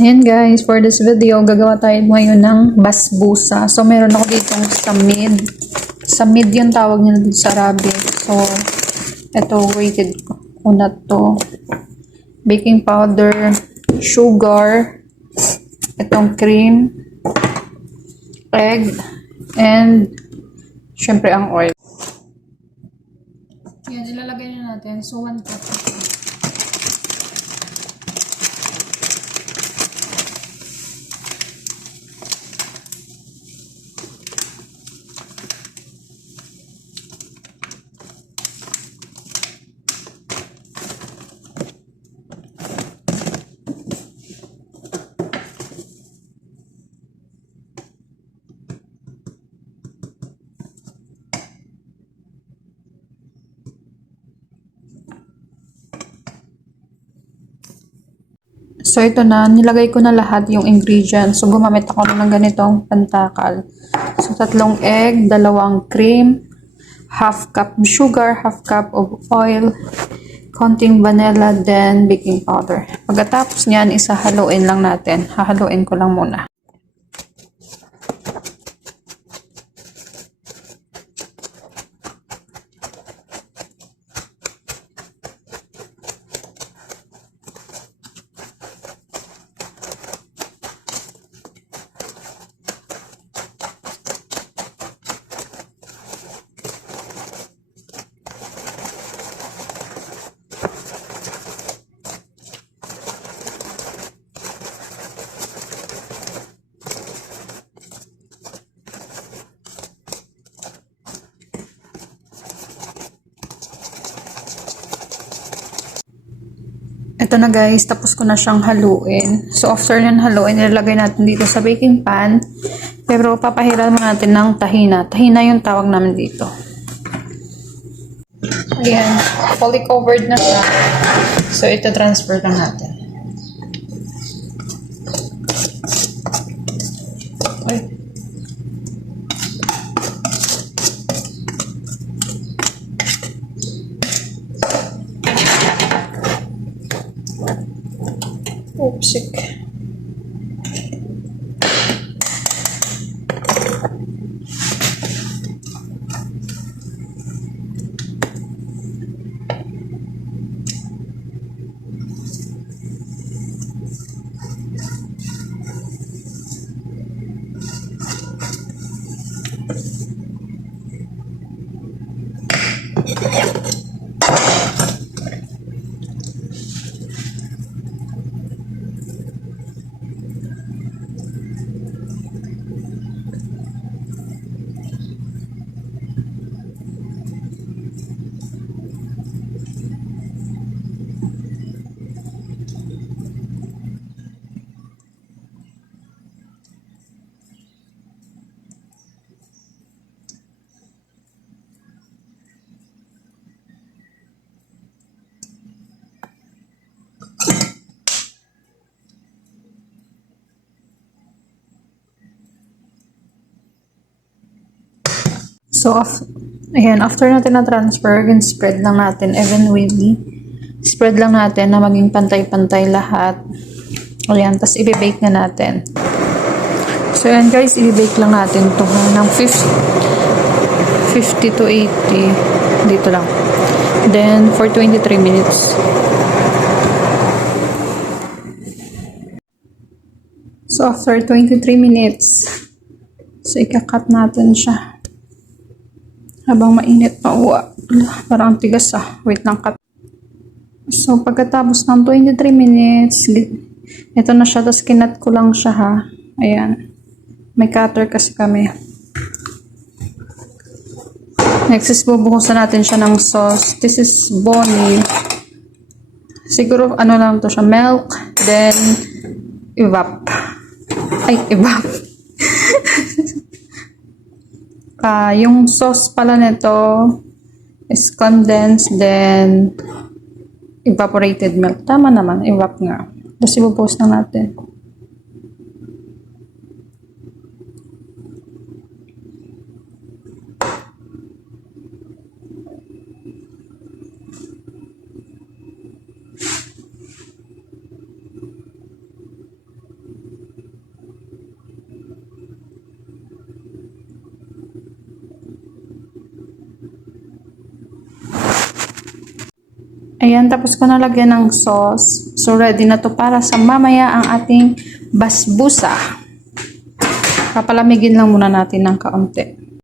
Ayan guys, for this video, gagawa tayo ngayon ng basbusa. So, meron ako ditong samid. Samid yung tawag nila dito sa Arabic. So, ito, weighted ko na to. Baking powder, sugar, itong cream, egg, and syempre ang oil. Yan, ilalagay na natin. So, 1 cup. So, ito na. Nilagay ko na lahat yung ingredients. So, gumamit ako ng ganitong pantakal. So, 3 egg, 2 cream, half cup sugar, half cup of oil, konting vanilla, then baking powder. Pagkatapos niyan, isahaluin lang natin. Hahaluin ko lang muna. Ito na guys, tapos ko na siyang haluin. So after nyan haluin, ilalagay natin dito sa baking pan. Pero papahiran mo natin ng tahina. Tahina yung tawag namin dito. Ayan, fully covered na siya. So ito transfer lang natin. Ay. Oopsick. So, ayan, after natin na-transfer, spread lang natin evenly. Spread lang natin na maging pantay-pantay lahat. Ayan, tapos i-bake na natin. So, ayan guys, i-bake lang natin ito ng 50 to 80. Dito lang. Then, for 23 minutes. So, after 23 minutes, so, ika-cut natin siya. Habang mainit pa, parang tigas wait lang, cut. So, pagkatapos ng 23 minutes, ito na siya, tapos kinat ko lang siya ha. Ayan. May cutter kasi kami. Next is bubuhusan natin siya ng sauce. This is Bonnie. Siguro, ano lang to siya, milk, then, evap. Ay, evap. Yung sauce pala nito is condensed, then evaporated milk. Tama naman, evap nga. Tapos ibubuhos na natin. Ayan, tapos ko nalagyan ng sauce. So, ready na to para sa mamaya ang ating basbusa. Papalamigin lang muna natin ng kaunti.